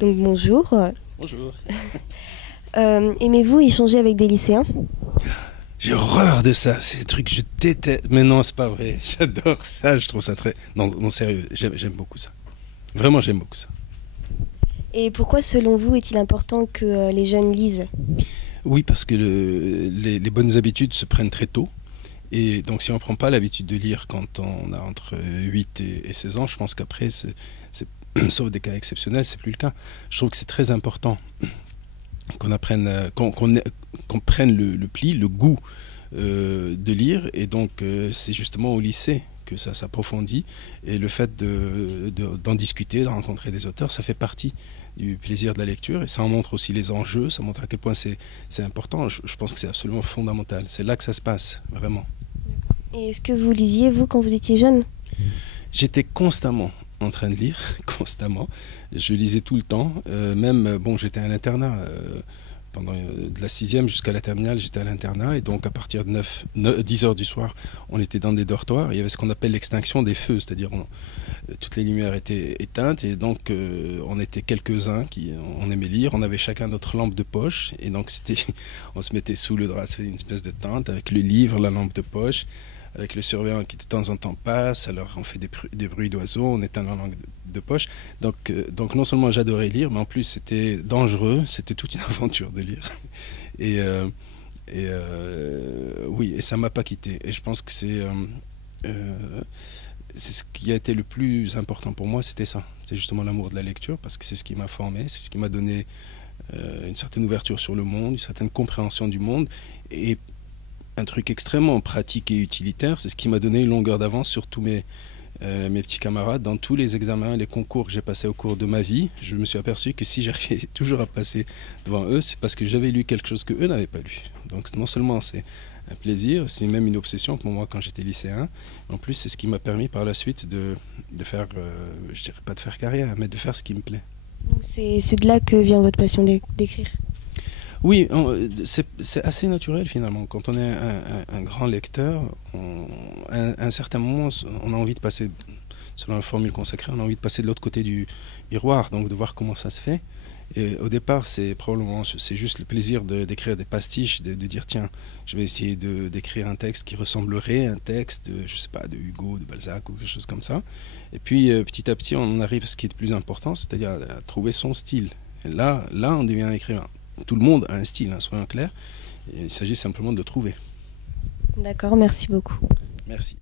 Donc bonjour. Bonjour. Aimez-vous échanger avec des lycéens? J'ai horreur de ça, ces trucs, je déteste. Mais non, c'est pas vrai. J'adore ça, je trouve ça très. Non, non, sérieux, j'aime beaucoup ça. Vraiment, j'aime beaucoup ça. Et pourquoi, selon vous, est-il important que les jeunes lisent? Oui, parce que les bonnes habitudes se prennent très tôt. Et donc, si on ne prend pas l'habitude de lire quand on a entre 8 et 16 ans, je pense qu'après, sauf des cas exceptionnels, c'est plus le cas. Je trouve que c'est très important qu'on apprenne, qu'on prenne le pli, le goût de lire. Et donc, c'est justement au lycée que ça s'approfondit. Et le fait d'en discuter, de rencontrer des auteurs, ça fait partie du plaisir de la lecture. Et ça en montre aussi les enjeux, ça montre à quel point c'est important. Je pense que c'est absolument fondamental. C'est là que ça se passe, vraiment. Et est-ce que vous lisiez, vous, quand vous étiez jeune? J'étais constamment en train de lire, constamment. Je lisais tout le temps. Même, bon, j'étais à l'internat. Pendant de la sixième jusqu'à la terminale, j'étais à l'internat. Et donc, à partir de 10 heures du soir, on était dans des dortoirs. Il y avait ce qu'on appelle l'extinction des feux. C'est-à-dire, toutes les lumières étaient éteintes. Et donc, on était quelques-uns on aimait lire. On avait chacun notre lampe de poche. Et donc, on se mettait sous le drap. C'était une espèce de tente avec le livre, la lampe de poche, avec le surveillant qui de temps en temps passe, alors on fait des bruits d'oiseaux, on éteint la langue de poche. Donc non seulement j'adorais lire, mais en plus c'était dangereux, c'était toute une aventure de lire. Et, oui, et ça m'a pas quitté. Et je pense que c'est ce qui a été le plus important pour moi, c'était ça. C'est justement l'amour de la lecture, parce que c'est ce qui m'a formé, c'est ce qui m'a donné une certaine ouverture sur le monde, une certaine compréhension du monde. Et un truc extrêmement pratique et utilitaire, c'est ce qui m'a donné une longueur d'avance sur tous mes petits camarades. Dans tous les examens, les concours que j'ai passés au cours de ma vie, je me suis aperçu que si j'arrivais toujours à passer devant eux, c'est parce que j'avais lu quelque chose qu'eux n'avaient pas lu. Donc non seulement c'est un plaisir, c'est même une obsession pour moi quand j'étais lycéen, en plus c'est ce qui m'a permis par la suite de faire, je dirais pas de faire carrière, mais de faire ce qui me plaît. C'est de là que vient votre passion d'écrire? Oui, c'est assez naturel finalement. Quand on est un grand lecteur, à un certain moment, on a envie de passer, selon la formule consacrée, on a envie de passer de l'autre côté du miroir, donc de voir comment ça se fait. Et au départ, c'est juste le plaisir d'écrire des pastiches, de dire tiens, je vais essayer d'écrire un texte qui ressemblerait à un texte, je sais pas, de Hugo, de Balzac ou quelque chose comme ça. Et puis petit à petit, on arrive à ce qui est le plus important, c'est-à-dire à trouver son style. Et là, on devient écrivain. Tout le monde a un style, hein, soyons clairs. Il s'agit simplement de le trouver. D'accord, merci beaucoup. Merci.